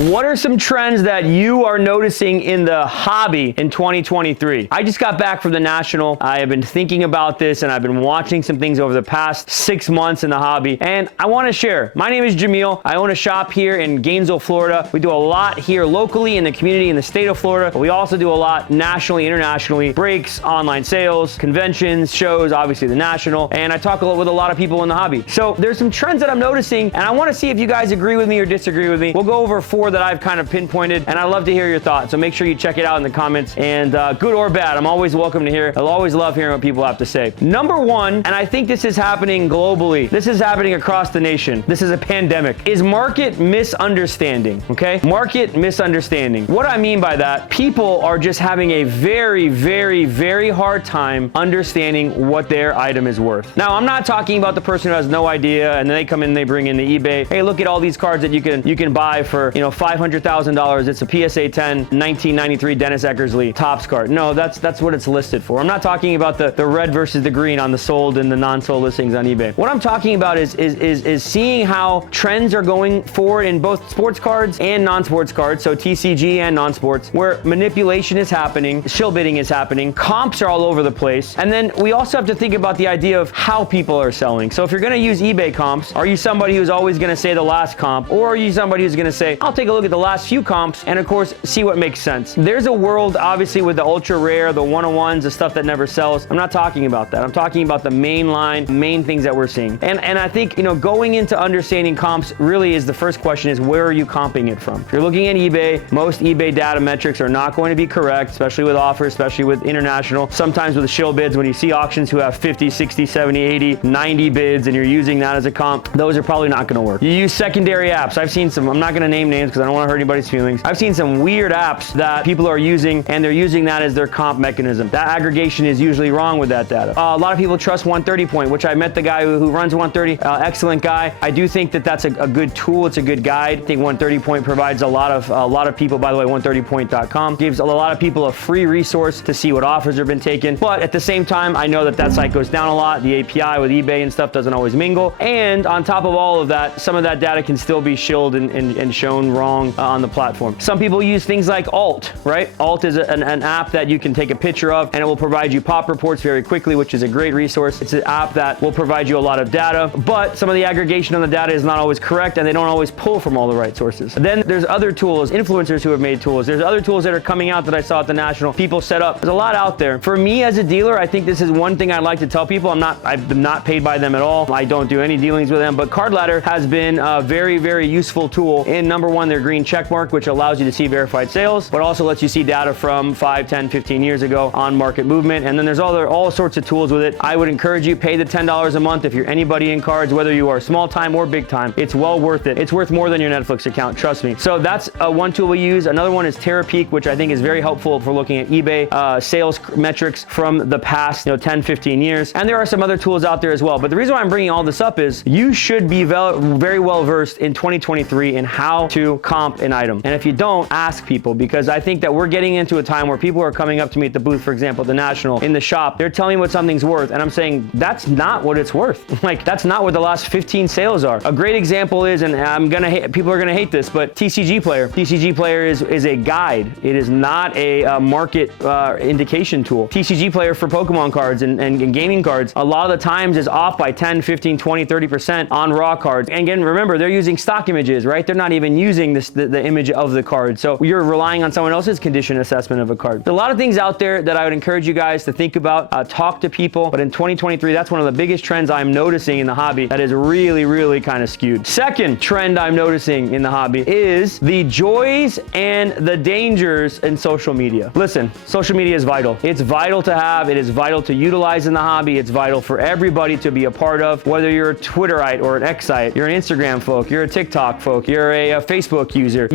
What are some trends that you are noticing in the hobby in 2023? I just got back from the National. I have been thinking about this and I've been watching some things over the past 6 months in the hobby, and I want to share. My name is Jameel. I own a shop here in Gainesville, Florida. We do a lot here locally in the community in the state of Florida, but we also do a lot nationally, internationally, breaks, online sales, conventions, shows, obviously the National, and I talk with a lot of people in the hobby. So there's some trends that I'm noticing, and I want to see if you guys agree with me or disagree with me. We'll go over 4 that I've kind of pinpointed, and I'd love to hear your thoughts. So make sure you check it out in the comments, and good or bad, I'm always welcome to hear. I'll always love hearing what people have to say. Number 1, and I think this is happening globally. This is happening across the nation. This is a pandemic. Is market misunderstanding, okay? Market misunderstanding. What I mean by that, people are just having a very, very, very hard time understanding what their item is worth. Now, I'm not talking about the person who has no idea, and then they come in and they bring in the eBay. Hey, look at all these cards that you can buy for, $500,000. It's a PSA 10 1993 Dennis Eckersley Topps card. No, that's what it's listed for. I'm not talking about the red versus the green on the sold and the non-sold listings on eBay. What I'm talking about is seeing how trends are going forward in both sports cards and non-sports cards, so TCG and non-sports, where manipulation is happening, shill bidding is happening, comps are all over the place, and then we also have to think about the idea of how people are selling. So if you're going to use eBay comps, are you somebody who's always going to say the last comp, or are you somebody who's going to say, I'll take a look at the last few comps and of course see what makes sense? There's a world obviously with the ultra rare, the 101s, the stuff that never sells. I'm not talking about that. I'm talking about the main line, main things that we're seeing. And I think, going into understanding comps really is the first question is, where are you comping it from? If you're looking at eBay, most eBay data metrics are not going to be correct, especially with offers, especially with international. Sometimes with shill bids, when you see auctions who have 50, 60, 70, 80, 90 bids and you're using that as a comp, those are probably not going to work. You use secondary apps. I've seen some, I'm not going to name names because I don't want to hurt anybody's feelings. I've seen some weird apps that people are using, and they're using that as their comp mechanism. That aggregation is usually wrong with that data. A lot of people trust 130 Point, which I met the guy who runs 130, excellent guy. I do think that that's a good tool. It's a good guide. I think 130 Point provides a lot of people, by the way, 130point.com gives a lot of people a free resource to see what offers have been taken. But at the same time, I know that site goes down a lot. The API with eBay and stuff doesn't always mingle. And on top of all of that, some of that data can still be shilled and shown wrong on the platform. Some people use things like Alt, right? Alt is an app that you can take a picture of and it will provide you pop reports very quickly, which is a great resource. It's an app that will provide you a lot of data, but some of the aggregation on the data is not always correct and they don't always pull from all the right sources. Then there's other tools, influencers who have made tools. There's other tools that are coming out that I saw at the National. People set up. There's a lot out there. For me as a dealer, I think this is one thing I'd like to tell people. I'm not paid by them at all. I don't do any dealings with them, but Card Ladder has been a very, very useful tool in number 1, their green check mark, which allows you to see verified sales, but also lets you see data from 5, 10, 15 years ago on market movement. And then there's all sorts of tools with it. I would encourage you, pay the $10 a month if you're anybody in cards, whether you are small time or big time. It's well worth it. It's worth more than your Netflix account, trust me. So that's one tool we use. Another one is TerraPeak, which I think is very helpful for looking at eBay sales metrics from the past 10, 15 years. And there are some other tools out there as well. But the reason why I'm bringing all this up is you should be very well versed in 2023 in how to comp an item. And if you don't, ask people, because I think that we're getting into a time where people are coming up to me at the booth, for example, at the National, in the shop, they're telling me what something's worth. And I'm saying, that's not what it's worth. Like, that's not what the last 15 sales are. A great example is, and people are gonna hate this, but TCG Player. TCG Player is a guide. It is not a market indication tool. TCG Player for Pokemon cards and gaming cards, a lot of the times is off by 10, 15, 20, 30% on raw cards. And again, remember, they're using stock images, right? They're not even using the image of the card. So you're relying on someone else's condition assessment of a card. There's a lot of things out there that I would encourage you guys to think about, talk to people. But in 2023, that's one of the biggest trends I'm noticing in the hobby that is really, really kind of skewed. Second trend I'm noticing in the hobby is the joys and the dangers in social media. Listen, social media is vital. It's vital to have. It is vital to utilize in the hobby. It's vital for everybody to be a part of, whether you're a Twitterite or an Xite, you're an Instagram folk, you're a TikTok folk, you're a Facebook user,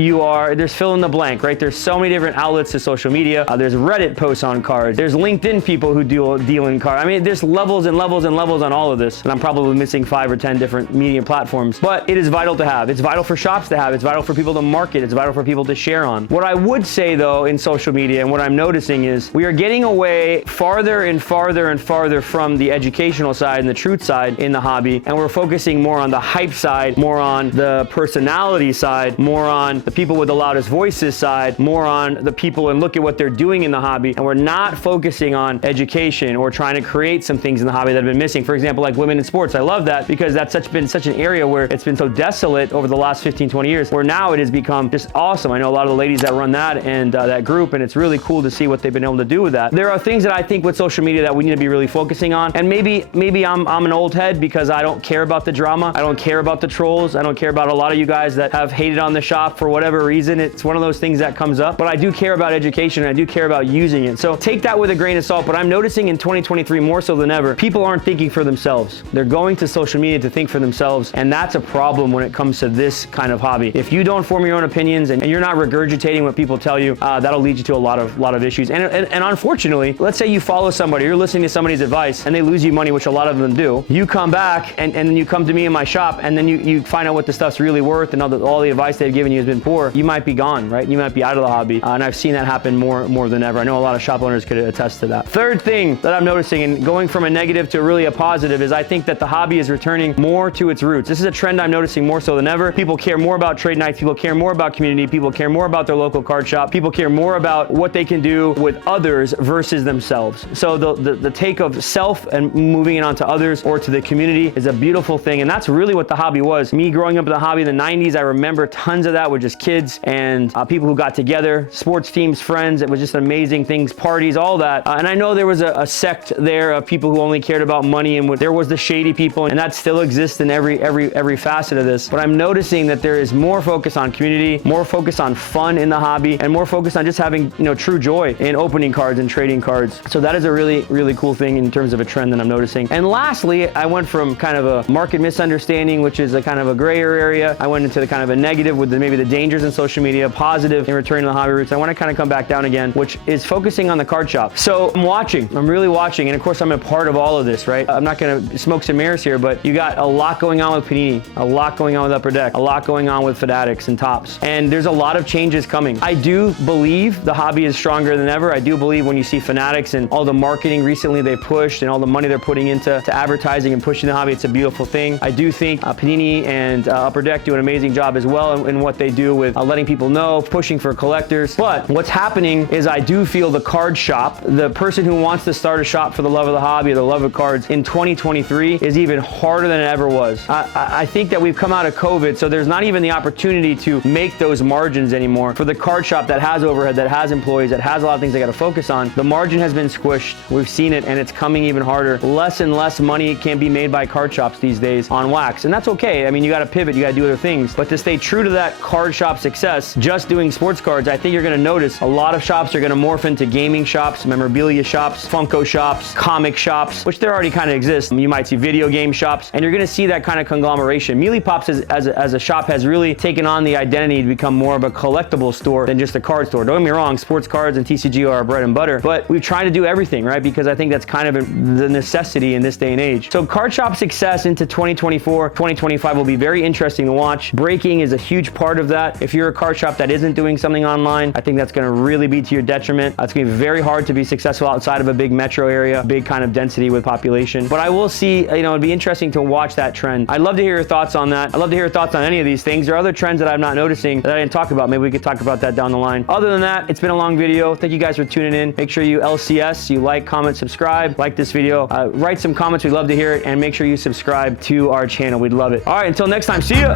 there's fill in the blank, right? There's so many different outlets to social media. There's Reddit posts on cards. There's LinkedIn people who deal in cards. I mean, there's levels and levels and levels on all of this. And I'm probably missing 5 or 10 different media platforms, but it is vital to have. It's vital for shops to have. It's vital for people to market. It's vital for people to share on. What I would say though in social media, and what I'm noticing is we are getting away farther and farther and farther from the educational side and the truth side in the hobby. And we're focusing more on the hype side, more on the personality side, more more on the people with the loudest voices side, more on the people and look at what they're doing in the hobby. And we're not focusing on education or trying to create some things in the hobby that have been missing. For example, like women in sports. I love that because that's been such an area where it's been so desolate over the last 15, 20 years, where now it has become just awesome. I know a lot of the ladies that run that and that group, and it's really cool to see what they've been able to do with that. There are things that I think with social media that we need to be really focusing on. And maybe I'm an old head because I don't care about the drama. I don't care about the trolls. I don't care about a lot of you guys that have hated on the shop for whatever reason. It's one of those things that comes up, but I do care about education and I do care about using it. So take that with a grain of salt, but I'm noticing in 2023 more so than ever, people aren't thinking for themselves. They're going to social media to think for themselves, and that's a problem when it comes to this kind of hobby. If you don't form your own opinions and you're not regurgitating what people tell you, that'll lead you to a lot of issues. And unfortunately, let's say you follow somebody, you're listening to somebody's advice and they lose you money, which a lot of them do. You come back and then you come to me in my shop and then you find out what the stuff's really worth and all the advice they've given you has been poor. You might be gone, right? You might be out of the hobby. And I've seen that happen more than ever. I know a lot of shop owners could attest to that. Third thing that I'm noticing, and going from a negative to really a positive, is I think that the hobby is returning more to its roots. This is a trend I'm noticing more so than ever. People care more about trade nights. People care more about community. People care more about their local card shop. People care more about what they can do with others versus themselves. So the take of self and moving it onto others or to the community is a beautiful thing. And that's really what the hobby was. Me growing up in the hobby in the 90s, I remember tons of that with just kids and people who got together, sports teams, friends. It was just amazing things, parties, all that. And I know there was a sect there of people who only cared about money, and there was the shady people, and that still exists in every facet of this. But I'm noticing that there is more focus on community, more focus on fun in the hobby, and more focus on just having, true joy in opening cards and trading cards. So that is a really cool thing in terms of a trend that I'm noticing. And lastly, I went from kind of a market misunderstanding, which is a kind of a grayer area. I went into the kind of a negative with maybe the dangers in social media, positive in returning to the hobby roots. I want to kind of come back down again, which is focusing on the card shop. So I'm really watching, and of course I'm a part of all of this, right? I'm not going to smoke some mirrors here, but you got a lot going on with Panini, a lot going on with Upper Deck, a lot going on with Fanatics and Topps, and there's a lot of changes coming. I do believe the hobby is stronger than ever. I do believe when you see Fanatics and all the marketing recently they pushed and all the money they're putting into advertising and pushing the hobby, it's a beautiful thing. I do think Panini and Upper Deck do an amazing job as well in what they do with letting people know, pushing for collectors. But what's happening is I do feel the card shop, the person who wants to start a shop for the love of the hobby or the love of cards in 2023 is even harder than it ever was. I think that we've come out of COVID, so there's not even the opportunity to make those margins anymore. For the card shop that has overhead, that has employees, that has a lot of things they got to focus on, the margin has been squished. We've seen it, and it's coming even harder. Less and less money can be made by card shops these days on wax, and that's okay. I mean, you got to pivot, you got to do other things, but to stay true to that card shop success, just doing sports cards, I think you're going to notice a lot of shops are going to morph into gaming shops, memorabilia shops, Funko shops, comic shops, which there already kind of exist. You might see video game shops, and you're going to see that kind of conglomeration. Meelypops as a shop has really taken on the identity to become more of a collectible store than just a card store. Don't get me wrong, sports cards and TCG are our bread and butter, but we've tried to do everything, right? Because I think that's kind of the necessity in this day and age. So card shop success into 2024, 2025 will be very interesting to watch. Breaking is a huge part of that. If you're a card shop that isn't doing something online, I think that's going to really be to your detriment. It's going to be very hard to be successful outside of a big metro area, big kind of density with population. But I will see, it'd be interesting to watch that trend. I'd love to hear your thoughts on that. I'd love to hear your thoughts on any of these things. There are other trends that I'm not noticing that I didn't talk about. Maybe we could talk about that down the line. Other than that, it's been a long video. Thank you guys for tuning in. Make sure you LCS, you like, comment, subscribe, like this video. Write some comments. We'd love to hear it. And make sure you subscribe to our channel. We'd love it. All right, until next time, see ya.